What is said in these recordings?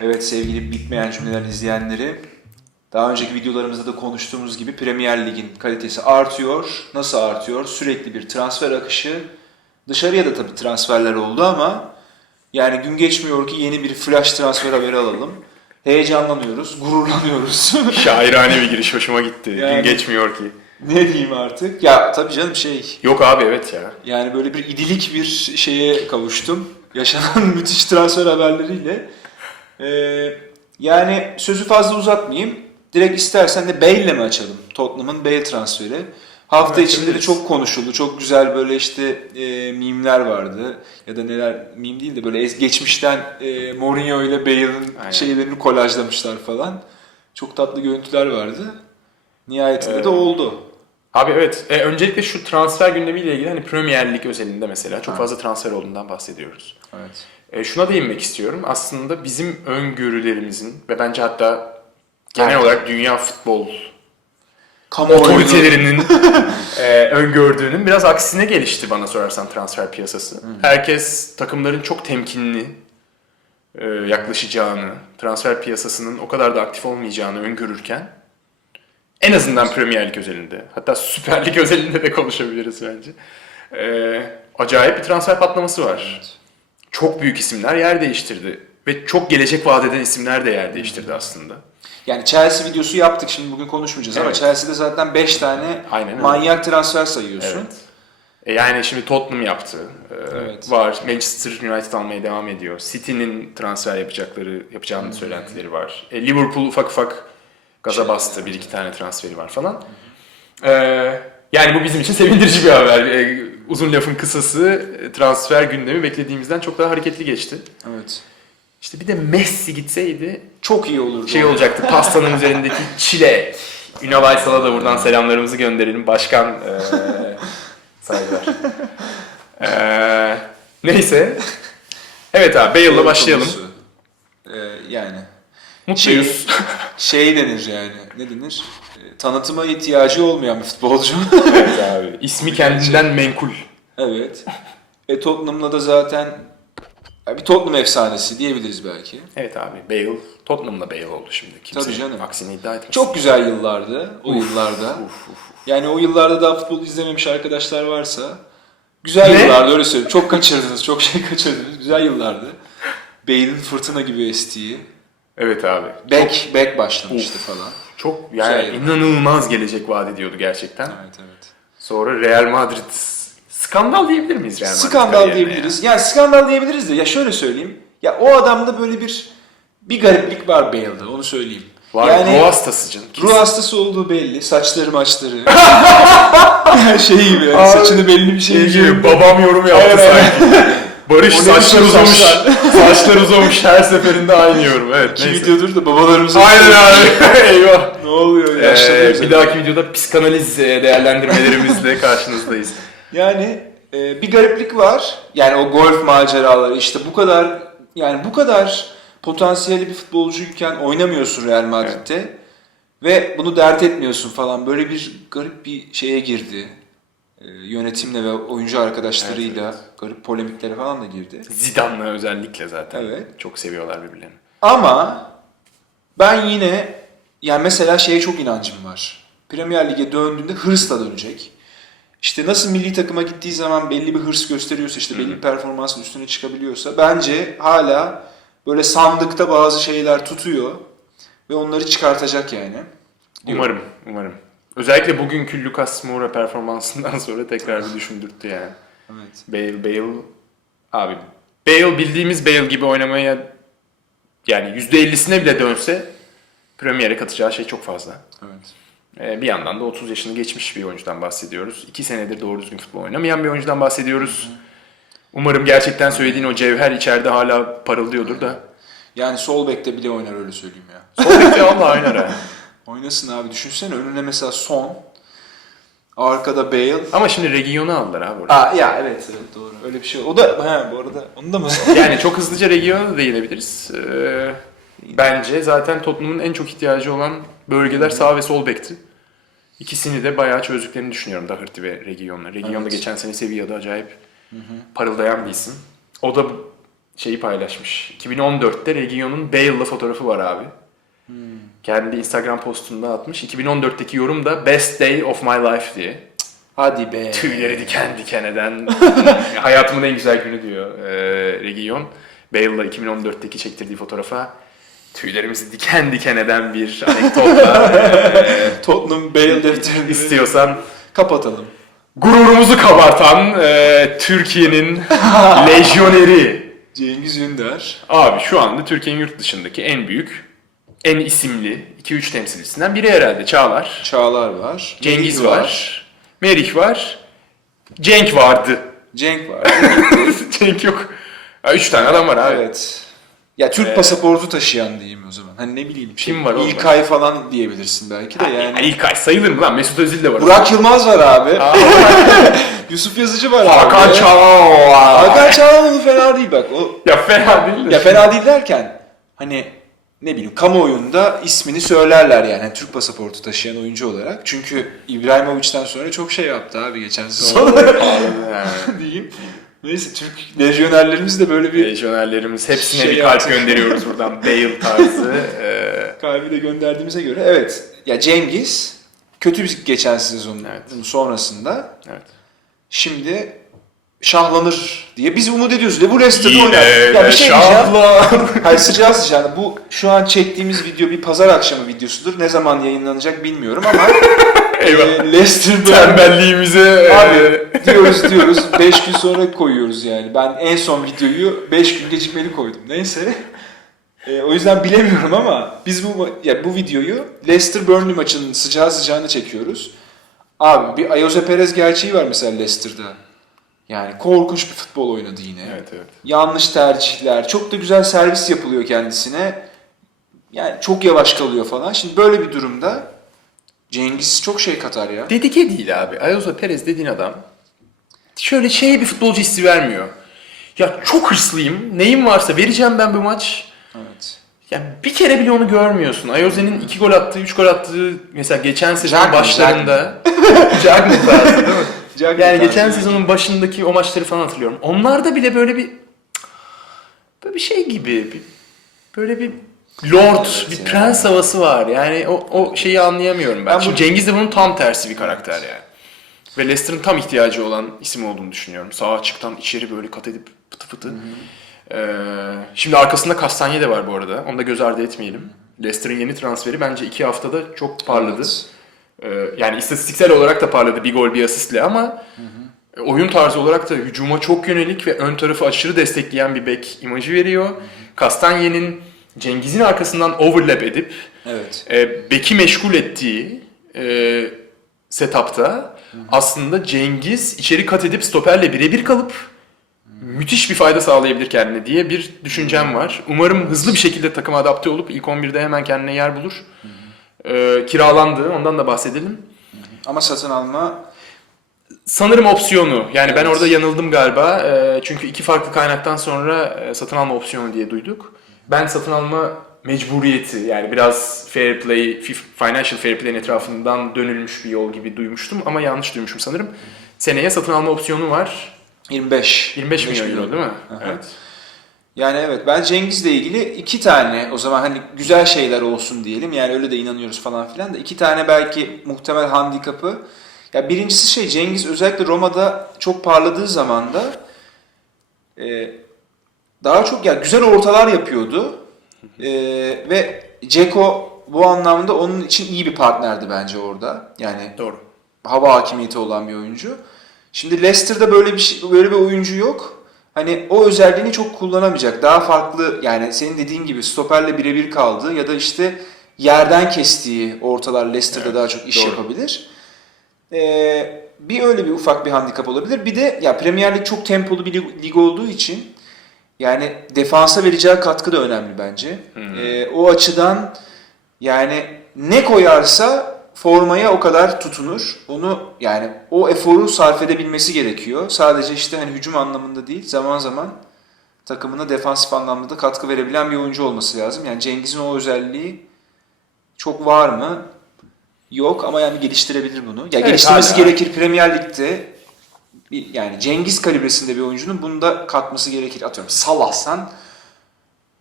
Evet sevgili bitmeyen cümleler izleyenleri. Daha önceki videolarımızda da konuştuğumuz gibi Premier Lig'in kalitesi artıyor. Nasıl artıyor? Sürekli bir transfer akışı. Dışarıya da tabii transferler oldu ama yani gün geçmiyor ki yeni bir flash transfer haberi alalım. Heyecanlanıyoruz, gururlanıyoruz. Şairane bir giriş hoşuma gitti. Yani- Gün geçmiyor ki. ne diyeyim artık? Ya tabii canım şey Yok abi evet ya. Yani böyle bir idilik bir şeye kavuştum. Yaşanan müthiş transfer haberleriyle. Ee, yani sözü fazla uzatmayayım. Direkt istersen de Bale'le mi açalım? Tottenham'ın Bale transferi. Hafta Evet, içinde de çok konuşuldu. Çok güzel böyle işte e, mimler vardı. Ya da neler, mim değil de böyle geçmişten e, Mourinho ile Bale'ın şeylerini kolajlamışlar falan. Çok tatlı görüntüler vardı. Nihayetinde Evet. de oldu. Abi evet. E, öncelikle şu transfer gündemiyle ilgili hani Premier Lig özelinde mesela çok Ha. fazla transfer olduğundan bahsediyoruz. Evet. E, şuna değinmek istiyorum. Aslında bizim öngörülerimizin ve bence hatta genel Evet. olarak dünya futbol Kamuoyunu- otoritelerinin e, öngördüğünün biraz aksine gelişti bana sorarsan transfer piyasası. Herkes takımların çok temkinli e, yaklaşacağını, transfer piyasasının o kadar da aktif olmayacağını öngörürken en azından Premier Lig özelinde, hatta Süper Lig özelinde de konuşabiliriz bence. E, acayip bir transfer patlaması var. Evet. Çok büyük isimler yer değiştirdi ve çok gelecek vaat eden isimler de yer değiştirdi aslında. Yani Chelsea videosu yaptık şimdi bugün konuşmayacağız ama Evet. Chelsea'de zaten 5 tane Aynen öyle. manyak transfer sayıyorsun. Evet. E yani şimdi Tottenham yaptı. Ee, Evet. Var. Manchester United almaya devam ediyor. City'nin transfer yapacakları, yapacağının söylentileri var. E, Liverpool ufak ufak gaza Şey, bastı. Bir iki tane transferi var falan. Ee, yani bu bizim için sevindirici bir haber. E, uzun lafın kısası e, transfer gündemi beklediğimizden çok daha hareketli geçti. Evet. İşte bir de Messi gitseydi Çok iyi olurdu. şey olacaktı. Pastanın üzerindeki çile. Ünal Aysal'a da buradan selamlarımızı gönderelim. Başkan eee saygılar. Eee, neyse. Evet abi Bale'la başlayalım. Ee, yani Mutluyuz. şey denir yani ne denir? Tanıtıma ihtiyacı olmayan bir futbolcu. evet abi. İsmi kendinden menkul. evet. E Tottenham'la da zaten bir Tottenham efsanesi diyebiliriz belki. Evet abi Bale. Tottenham'la Bale oldu şimdi. Kimse Tabii canım. Aksini iddia etmez. Çok güzel yıllardı o yıllarda. Uf, uf. Yani o yıllarda daha futbol izlememiş arkadaşlar varsa güzel Ne? yıllardı öyle söyleyeyim. Çok kaçırdınız, çok şey kaçırdınız. Güzel yıllardı. Bale'in fırtına gibi estiği. Evet abi. Back, back başlamıştı falan. Çok yani Güzel. inanılmaz gelecek vaat ediyordu gerçekten. Evet evet. Sonra Real Madrid skandal diyebilir miyiz Real Madrid Skandal diyebiliriz. Yani skandal diyebiliriz de ya şöyle söyleyeyim. Ya o adamda böyle bir bir gariplik var Bale'de onu söyleyeyim. Var yani ruh hastası canım. ruh hastası olduğu belli. Saçları maçları. şey gibi yani, Abi, saçını belli bir şey Şey gibi. babam yorum yaptı sanki. Barış saçlar uzamış. saçlar? saçlar uzamış her seferinde aynı yorum. Evet İki neyse. videodur da babalarımız Aynen abi. Eyvah. Ne oluyor Ee, yaşlanıyoruz. bir dahaki videoda psikanaliz e, değerlendirmelerimizle karşınızdayız. Yani e, bir gariplik var. Yani o golf maceraları işte bu kadar yani bu kadar potansiyelli bir futbolcuyken oynamıyorsun Real Madrid'de ve bunu dert etmiyorsun falan. Böyle bir garip bir şeye girdi. E, yönetimle ve oyuncu arkadaşlarıyla Evet, garip polemiklere falan da girdi. Zidane'la özellikle zaten. Evet. Çok seviyorlar birbirlerini. Ama ben yine yani mesela şeye çok inancım var. Premier Lig'e döndüğünde hırsla dönecek. İşte nasıl milli takıma gittiği zaman belli bir hırs gösteriyorsa, işte belli bir performansın üstüne çıkabiliyorsa bence hala böyle sandıkta bazı şeyler tutuyor ve onları çıkartacak yani. Diyorum. Umarım, umarım. Özellikle bugünkü Lucas Moura performansından sonra tekrar bir düşündürttü yani. Evet. Bale, Bale... Abi Bale bildiğimiz Bale gibi oynamaya yani %50'sine bile dönse Premier'e katacağı şey çok fazla. Evet. Ee, bir yandan da 30 yaşını geçmiş bir oyuncudan bahsediyoruz. 2 senedir doğru düzgün futbol oynamayan bir oyuncudan bahsediyoruz. Umarım gerçekten söylediğin o cevher içeride hala parıldıyordur da. Yani sol bekte bile oynar öyle söyleyeyim ya. Sol bekte Allah oynar ha. Oynasın abi düşünsene önüne mesela Son, arkada Bale, Ama şimdi Region'u aldılar abi orada. Aa ya evet evet doğru. Öyle bir şey. O da ha bu arada onu da mı? Yani çok hızlıca Region'a değinebiliriz. Ee, bence zaten Tottenham'ın en çok ihtiyacı olan bölgeler sağ ve sol bekti. İkisini de bayağı çözdüklerini düşünüyorum Doherty ve Region'la. Region'da Evet. geçen sene Sevilla'da acayip parıldayan bir isim. O da şeyi paylaşmış. 2014'te Region'un Bale'la fotoğrafı var abi. Kendi Instagram postunda atmış. 2014'teki yorum da Best Day of My Life diye. Hadi be. Tüyleri diken diken eden hayatımın en güzel günü diyor e, Region. Bale'la 2014'teki çektirdiği fotoğrafa tüylerimizi diken diken eden bir anekdotla e, Tottenham Bale defterini istiyorsan kapatalım. gururumuzu kabartan e, Türkiye'nin lejyoneri. Cengiz Ünder. Abi şu anda Türkiye'nin yurt dışındaki en büyük, en isimli 2-3 temsilcisinden biri herhalde Çağlar. Çağlar var. Cengiz Melih var. Merih var. Cenk vardı. Cenk var. Cenk yok. Ha, üç tane adam var abi. evet. Ya Türk Ee, pasaportu taşıyan diyeyim o zaman. Hani ne bileyim. Kim var orada? İlkay falan diyebilirsin belki de Yani. yani. İlkay sayılır mı lan? Mesut Özil de var. Burak Yılmaz var abi. Yusuf Yazıcı var Hakan abi. Çalhanoğlu. Hakan Çalhanoğlu fena değil bak. O Ya fena değil de. ya fena değil derken hani ne bileyim kamuoyunda ismini söylerler yani Türk pasaportu taşıyan oyuncu olarak. Çünkü İbrahimovic'den sonra çok şey yaptı abi geçen sezon. Diyeyim. Neyse Türk lejyonerlerimiz de böyle bir Lejyonerlerimiz hepsine Şey bir kalp yaptı. gönderiyoruz buradan. Bale tarzı. Ee, kalbi de gönderdiğimize göre evet. Ya Cengiz kötü bir geçen sezonun Evet. sonrasında evet. şimdi şahlanır diye biz umut ediyoruz. Ve bu Leicester'da Yine oynar. Ya bir şey şahlan. Hayır sıcağı sıcağına bu şu an çektiğimiz video bir pazar akşamı videosudur. Ne zaman yayınlanacak bilmiyorum ama e, Leicester'da Tembelliğimize Abi e, diyoruz diyoruz 5 gün sonra koyuyoruz yani. Ben en son videoyu 5 gün gecikmeli koydum. Neyse. E, o yüzden bilemiyorum ama biz bu ya bu videoyu Leicester Burnley maçının sıcağı sıcağına çekiyoruz. Abi bir Ayoze Perez gerçeği var mesela Leicester'da. Yani korkunç bir futbol oynadı yine. Evet evet. Yanlış tercihler, çok da güzel servis yapılıyor kendisine. Yani çok yavaş kalıyor falan. Şimdi böyle bir durumda Cengiz çok şey katar ya. Dedike değil abi. Ayozo Perez dediğin adam şöyle şey bir futbolcu hissi vermiyor. Ya çok hırslıyım. Neyim varsa vereceğim ben bu maç. Evet. Ya bir kere bile onu görmüyorsun. Ayoze'nin iki gol attığı, üç gol attığı mesela geçen sezon başlarında Cagney tarzı değil mi? Cagney Yani tarzı geçen yani. sezonun başındaki o maçları falan hatırlıyorum. Onlarda bile böyle bir böyle bir şey gibi bir, böyle bir lord, Evet bir ya. prens havası var. Yani o, o şeyi anlayamıyorum ben. Ben Şimdi bu- Cengiz de bunun tam tersi bir karakter yani. Ve Leicester'ın tam ihtiyacı olan isim olduğunu düşünüyorum. Sağ açıktan içeri böyle kat edip pıtı pıtı. Ee, şimdi arkasında Kastanye de var bu arada. Onu da göz ardı etmeyelim. Leicester'ın yeni transferi bence iki haftada çok parladı. Evet. Ee, yani istatistiksel olarak da parladı bir gol bir asistle ama e, oyun tarzı olarak da hücuma çok yönelik ve ön tarafı aşırı destekleyen bir bek imajı veriyor. Kastanye'nin Cengiz'in arkasından overlap edip Evet. e, beki meşgul ettiği e, setupta aslında Cengiz içeri kat edip stoperle birebir kalıp müthiş bir fayda sağlayabilir kendine diye bir düşüncem var. Umarım hızlı bir şekilde takıma adapte olup ilk 11'de hemen kendine yer bulur. E, kiralandı ondan da bahsedelim. Ama satın alma Sanırım opsiyonu. Yani ben orada yanıldım galiba. E, çünkü iki farklı kaynaktan sonra e, satın alma opsiyonu diye duyduk. Ben satın alma mecburiyeti yani biraz fair play, fi- financial fair play'in etrafından dönülmüş bir yol gibi duymuştum ama yanlış duymuşum sanırım. Seneye satın alma opsiyonu var. 25. 25 milyon euro değil mi? Aha. Evet. Yani evet ben Cengiz'le ilgili iki tane o zaman hani güzel şeyler olsun diyelim. Yani öyle de inanıyoruz falan filan da iki tane belki muhtemel handikapı. Ya birincisi şey Cengiz özellikle Roma'da çok parladığı zaman da e, daha çok ya güzel ortalar yapıyordu. E, ve Ceko bu anlamda onun için iyi bir partnerdi bence orada. Yani Doğru. hava hakimiyeti olan bir oyuncu. Şimdi Leicester'da böyle bir şey, böyle bir oyuncu yok. Hani o özelliğini çok kullanamayacak. Daha farklı yani senin dediğin gibi stoperle birebir kaldı ya da işte yerden kestiği ortalar Leicester'da Evet, daha çok iş doğru. yapabilir. Ee, bir öyle bir ufak bir handikap olabilir. Bir de ya Premier Lig çok tempolu bir lig, lig olduğu için yani defansa vereceği katkı da önemli bence. Hmm. Ee, o açıdan yani ne koyarsa formaya o kadar tutunur. Onu yani o eforu sarf edebilmesi gerekiyor. Sadece işte hani hücum anlamında değil zaman zaman takımına defansif anlamda da katkı verebilen bir oyuncu olması lazım. Yani Cengiz'in o özelliği çok var mı? Yok ama yani geliştirebilir bunu. Ya Evet, geliştirmesi hala. gerekir Premier Lig'de bir yani Cengiz kalibresinde bir oyuncunun bunu da katması gerekir. Atıyorum Salah'san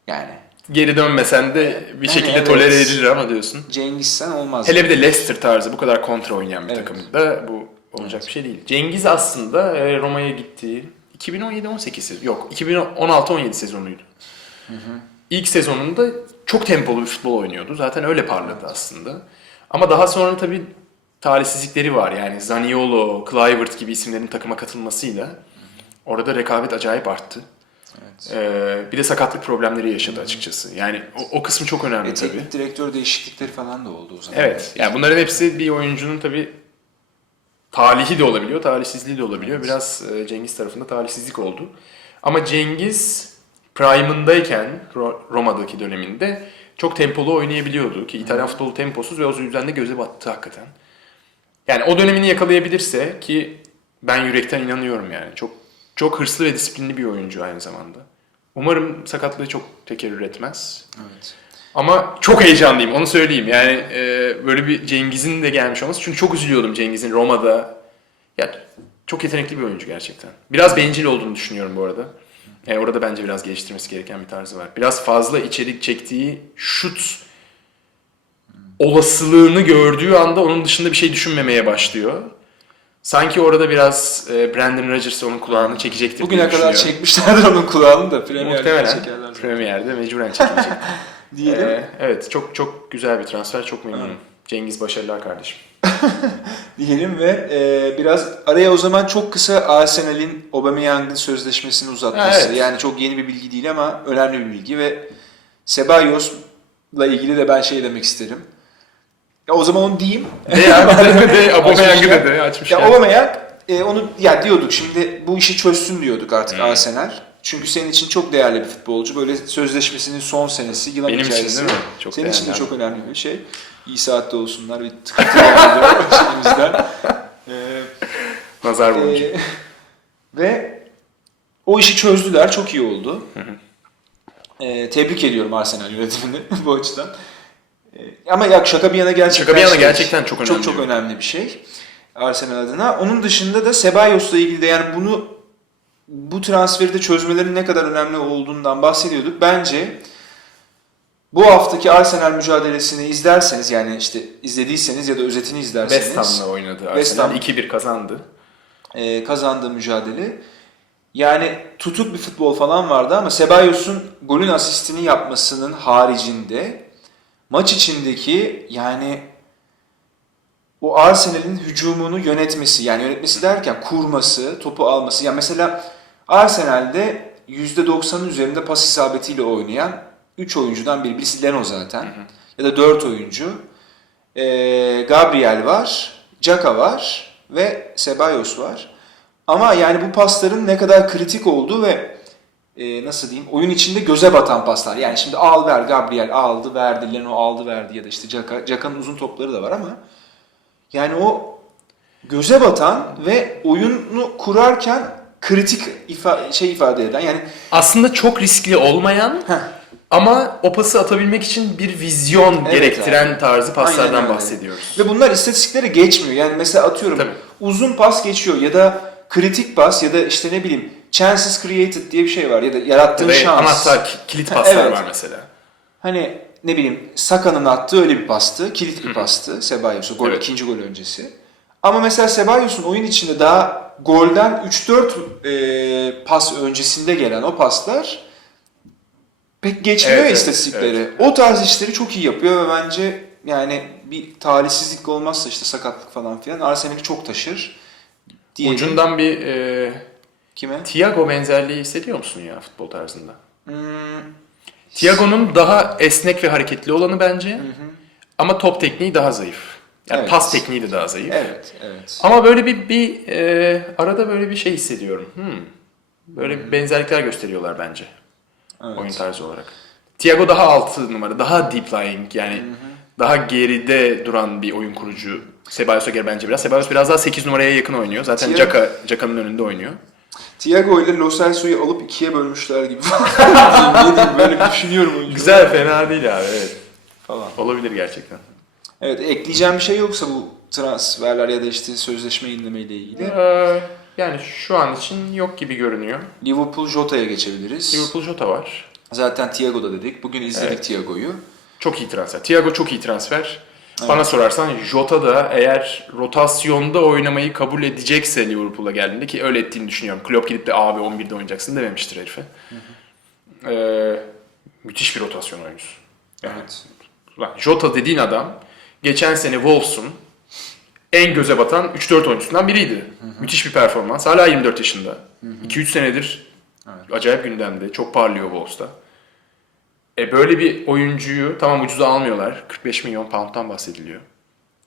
yani Geri dönmesen de bir Yani şekilde evet. tolere edilir ama diyorsun. Cengiz'sen olmaz. Hele bir de Leicester tarzı bu kadar kontra oynayan bir Evet. takımda bu olacak bir şey değil. Cengiz aslında e, Roma'ya gittiği 2017-18 yok 2016-17 sezonuydu. İlk sezonunda çok tempolu bir futbol oynuyordu. Zaten öyle parladı aslında. Ama daha sonra tabii talihsizlikleri var. Yani Zaniolo, Kluivert gibi isimlerin takıma katılmasıyla orada rekabet acayip arttı. Evet. Ee, bir de sakatlık problemleri yaşadı açıkçası. Yani o, o kısmı çok önemli Ve tabii. direktör değişiklikleri falan da oldu o zaman. Evet. Yani bunların hepsi bir oyuncunun tabii talihi de olabiliyor, talihsizliği de olabiliyor. Biraz e, Cengiz tarafında talihsizlik oldu. Ama Cengiz prime'ındayken Ro- Roma'daki döneminde çok tempolu oynayabiliyordu ki İtalyan futbolu temposuz ve o yüzden de göze battı hakikaten. Yani o dönemini yakalayabilirse ki ben yürekten inanıyorum yani. Çok çok hırslı ve disiplinli bir oyuncu aynı zamanda. Umarım sakatlığı çok tekerrür etmez. Evet. Ama çok heyecanlıyım onu söyleyeyim. Yani e, böyle bir Cengiz'in de gelmiş olması. Çünkü çok üzülüyordum Cengiz'in Roma'da. Ya çok yetenekli bir oyuncu gerçekten. Biraz bencil olduğunu düşünüyorum bu arada. Yani orada bence biraz geliştirmesi gereken bir tarzı var. Biraz fazla içerik çektiği şut olasılığını gördüğü anda onun dışında bir şey düşünmemeye başlıyor. Sanki orada biraz e, Brandon Rodgers onun kulağını çekecektir Bugüne diye kadar düşünüyorum. çekmişlerdir onun kulağını da Premier Lig'de Muhtemelen çekerler. Premier'de mecburen çekilecek. Diyelim. Ee, evet çok çok güzel bir transfer çok memnunum. Cengiz başarılar kardeşim. Diyelim ve e, biraz araya o zaman çok kısa Arsenal'in Aubameyang'ın sözleşmesini uzatması. Ha, evet. Yani çok yeni bir bilgi değil ama önemli bir bilgi ve Cebalos'la ilgili de ben şey demek isterim. Ya o zaman onu diyeyim. De ya de, Aubameyang'ı da de açmış. Ya yani. Aubameyang e, onu ya diyorduk şimdi bu işi çözsün diyorduk artık Hmm. Arsenal. Çünkü senin için çok değerli bir futbolcu. Böyle sözleşmesinin son senesi, yılan Benim için hikayesi. değil mi? Çok senin için de çok önemli bir şey. İyi saatte olsunlar. Bir tıkıntı şeyimizden. Ee, Nazar boncuğu. ee, ve o işi çözdüler. Çok iyi oldu. Ee, tebrik ediyorum Arsenal yönetimini bu açıdan. Ee, ama ya şaka bir yana gerçekten Şaka bir yana şey- gerçekten çok önemli. çok çok önemli bir şey Arsenal adına. Onun dışında da Cebalos'la ilgili de yani bunu bu transferi de çözmelerin ne kadar önemli olduğundan bahsediyorduk. Bence bu haftaki Arsenal mücadelesini izlerseniz yani işte izlediyseniz ya da özetini izlerseniz West Ham'la oynadı Arsenal. Ham. 2-1 kazandı. e, kazandığı mücadele. Yani tutuk bir futbol falan vardı ama Cebalos'un golün asistini yapmasının haricinde maç içindeki yani o Arsenal'in hücumunu yönetmesi yani yönetmesi derken kurması, topu alması. Yani mesela Arsenal'de %90'ın üzerinde pas isabetiyle oynayan 3 oyuncudan biri. Birisi Leno zaten. Ya da 4 oyuncu. Ee, Gabriel var, Xhaka var ve Ceballos var. Ama yani bu pasların ne kadar kritik olduğu ve e, nasıl diyeyim oyun içinde göze batan paslar. Yani şimdi al ver Gabriel aldı verdi, Leno aldı verdi ya da işte Xhaka. Xhaka'nın uzun topları da var ama yani o göze batan ve oyunu kurarken kritik ifa- şey ifade eden yani Aslında çok riskli olmayan Heh. ama o pası atabilmek için bir vizyon Evet gerektiren abi. tarzı paslardan Aynen bahsediyoruz. Ve bunlar istatistiklere geçmiyor. Yani mesela atıyorum Tabii. uzun pas geçiyor ya da kritik pas ya da işte ne bileyim chances created diye bir şey var ya da yarattığın Ve şans. anahtar ki- kilit paslar Evet. var mesela. Hani ne bileyim Saka'nın attığı öyle bir pastı. Kilit bir pastı Cebalos'a gol, Evet. ikinci gol öncesi. Ama mesela Cebalos'un oyun içinde daha golden 3-4 e, pas öncesinde gelen o paslar pek geçmiyor Evet, ya evet, istatistikleri. evet. O tarz işleri çok iyi yapıyor ve bence yani bir talihsizlik olmazsa işte sakatlık falan filan Arsenal'i çok taşır. Diyelim. Ucundan bir e, Kime? Thiago benzerliği hissediyor musun ya futbol tarzında? Hmm, Thiago'nun daha esnek ve hareketli olanı bence. Ama top tekniği daha zayıf. Yani Evet. pas tekniği de daha zayıf. evet, evet. Ama böyle bir bir e, arada böyle bir şey hissediyorum. Hmm. Böyle bir benzerlikler gösteriyorlar bence evet. oyun tarzı olarak. Thiago daha altı numara, daha deep lying yani daha geride duran bir oyun kurucu. Cebalos'a göre bence biraz. Ceballos biraz daha 8 numaraya yakın oynuyor. Zaten Xhaka, Xhaka'nın önünde oynuyor. Thiago ile Lo Celso'yu alıp ikiye bölmüşler gibi. ne diyeyim böyle düşünüyorum oyuncu. Güzel, fena değil abi. Evet. Falan. Olabilir gerçekten. Evet ekleyeceğim bir şey yoksa bu transferler ya da işte sözleşme yenileme ile ilgili. Ee, Yani şu an için yok gibi görünüyor. Liverpool Jota'ya geçebiliriz. Liverpool Jota var. Zaten Thiago'da dedik. Bugün izledik Evet. Thiago'yu. Çok iyi transfer. Thiago çok iyi transfer. Bana sorarsan Jota da eğer rotasyonda oynamayı kabul edecekse Liverpool'a geldiğinde ki öyle ettiğini düşünüyorum. Klopp gidip de abi 11'de oynayacaksın dememiştir herife. Ee, müthiş bir rotasyon oyuncusu. Yani, Evet. Lan Jota dediğin adam geçen sene Wolves'un en göze batan 3-4 oyuncusundan biriydi. Müthiş bir performans. Hala 24 yaşında. 2-3 senedir Evet. acayip gündemde. Çok parlıyor Wolves'ta. E böyle bir oyuncuyu tamam ucuza almıyorlar. 45 milyon pound'dan bahsediliyor.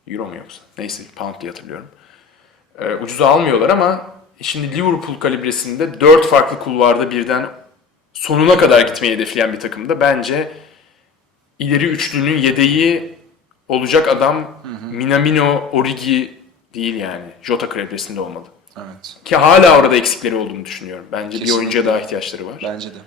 Euro mu yoksa? Neyse pound diye hatırlıyorum. E, ucuza almıyorlar ama şimdi Liverpool kalibresinde 4 farklı kulvarda birden sonuna kadar gitmeyi hedefleyen bir takımda bence ileri üçlünün yedeği olacak adam Minamino, Origi değil yani. Jota kalibresinde olmalı. Evet. Ki hala orada eksikleri olduğunu düşünüyorum. Bence bir Kesinlikle. oyuncuya daha ihtiyaçları var. Bence de.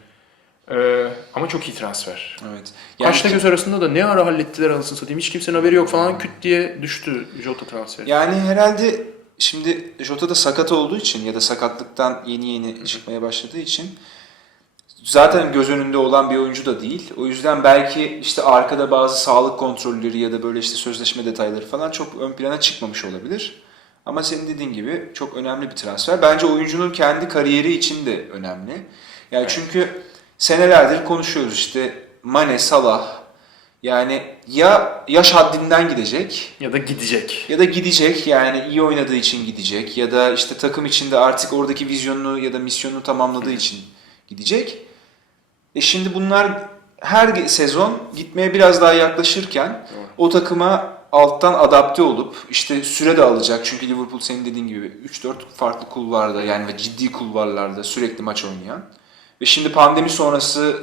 Ee, ama çok iyi transfer. Evet. Kaçta göz arasında da ne ara hallettiler anasını satayım. Hiç kimsenin haberi yok falan küt diye düştü Jota transferi. Yani herhalde şimdi Jota da sakat olduğu için ya da sakatlıktan yeni yeni çıkmaya başladığı için zaten göz önünde olan bir oyuncu da değil. O yüzden belki işte arkada bazı sağlık kontrolleri ya da böyle işte sözleşme detayları falan çok ön plana çıkmamış olabilir. Ama senin dediğin gibi çok önemli bir transfer. Bence oyuncunun kendi kariyeri için de önemli. Yani çünkü senelerdir konuşuyoruz işte Mane, Salah yani ya yaş haddinden gidecek Ya da gidecek. ya da gidecek yani iyi oynadığı için gidecek ya da işte takım içinde artık oradaki vizyonunu ya da misyonunu tamamladığı için gidecek. E şimdi bunlar her sezon gitmeye biraz daha yaklaşırken Doğru. o takıma alttan adapte olup işte süre de alacak. Çünkü Liverpool senin dediğin gibi 3-4 farklı kulvarda yani ve ciddi kulvarlarda sürekli maç oynayan. Ve şimdi pandemi sonrası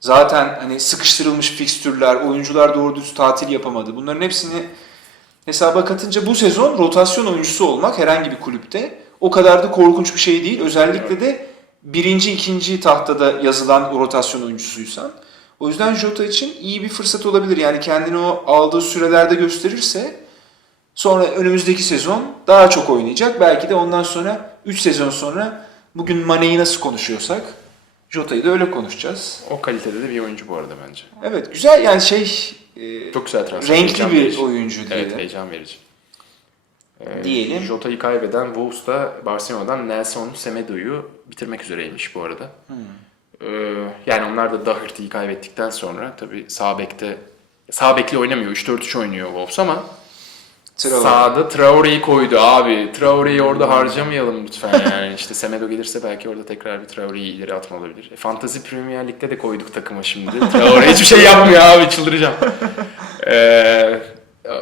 zaten hani sıkıştırılmış fikstürler, oyuncular doğru düz tatil yapamadı. Bunların hepsini hesaba katınca bu sezon rotasyon oyuncusu olmak herhangi bir kulüpte o kadar da korkunç bir şey değil. Özellikle de birinci, ikinci tahtada yazılan rotasyon oyuncusuysan. O yüzden Jota için iyi bir fırsat olabilir. Yani kendini o aldığı sürelerde gösterirse sonra önümüzdeki sezon daha çok oynayacak. Belki de ondan sonra 3 sezon sonra bugün Mane'yi nasıl konuşuyorsak Jota'yı da öyle konuşacağız. O kalitede de bir oyuncu bu arada bence. Evet güzel yani şey e, Çok güzel transfer. renkli bir verici. oyuncu diyelim. Evet heyecan verici. Ee, Diyelim. Jota'yı kaybeden Wolves da Barcelona'dan Nelson Semedo'yu bitirmek üzereymiş bu arada. Hmm. Ee, yani onlar da Doherty'yi kaybettikten sonra tabii sağ bekte sağ bekli oynamıyor. 3-4-3 oynuyor Wolves ama Traore. sağda Traore'yi koydu abi. Traore'yi orada harcamayalım lütfen yani. işte Semedo gelirse belki orada tekrar bir Traore'yi ileri atma olabilir. E, Fantasy Premier Lig'de de koyduk takıma şimdi. Traore hiçbir şey yapmıyor abi çıldıracağım. Ee,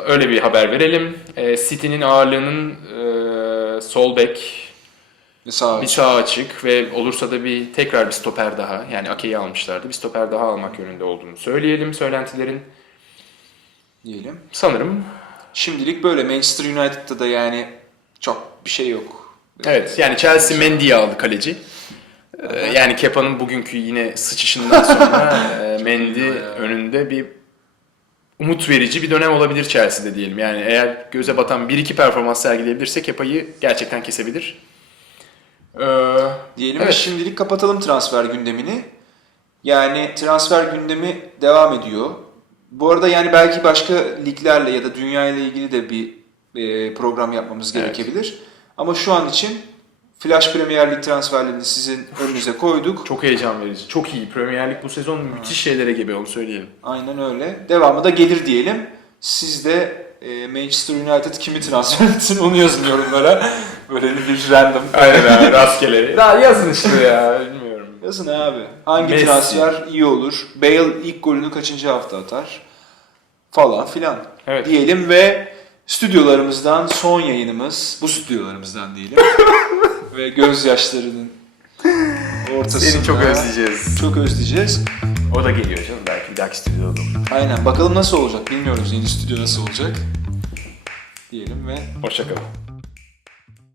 öyle bir haber verelim. Ee, City'nin ağırlığının e, sol bek, Sağ bir sağ açık ve olursa da bir tekrar bir stoper daha yani Ake'yi almışlardı. Bir stoper daha almak yönünde olduğunu söyleyelim söylentilerin. diyelim. Sanırım Şimdilik böyle Manchester United'da da yani çok bir şey yok. evet yani Chelsea Mendy'yi aldı kaleci. Ee, yani Kepa'nın bugünkü yine sıçışından sonra e, Mendy önünde bir umut verici bir dönem olabilir Chelsea'de diyelim. Yani eğer göze batan 1-2 performans sergileyebilirse Kepa'yı gerçekten kesebilir. Ee, Diyelim Evet. ve şimdilik kapatalım transfer gündemini. Yani transfer gündemi devam ediyor. Bu arada yani belki başka liglerle ya da dünya ile ilgili de bir e, program yapmamız Evet. gerekebilir. Ama şu an için Flash Premier Lig transferlerini sizin önünüze koyduk. Çok heyecan verici. Çok iyi. Premier Lig bu sezon müthiş şeylere gebe onu söyleyelim. Aynen öyle. Devamı da gelir diyelim. Siz de e, Manchester United kimi transfer etsin onu yazın yorumlara. Böyle bir random. Aynen abi rastgele. Ya yazın işte ya bilmiyorum. Yazın abi. Hangi Messi. transfer iyi olur? Bale ilk golünü kaçıncı hafta atar? Falan filan. Evet. Diyelim ve stüdyolarımızdan son yayınımız, bu stüdyolarımızdan diyelim. ve gözyaşlarının ortasında. Seni çok özleyeceğiz. Çok özleyeceğiz. O da geliyor canım belki bir dahaki stüdyoda olur. Aynen. Bakalım nasıl olacak bilmiyoruz yeni stüdyo nasıl olacak. Diyelim ve Hoşçakalın.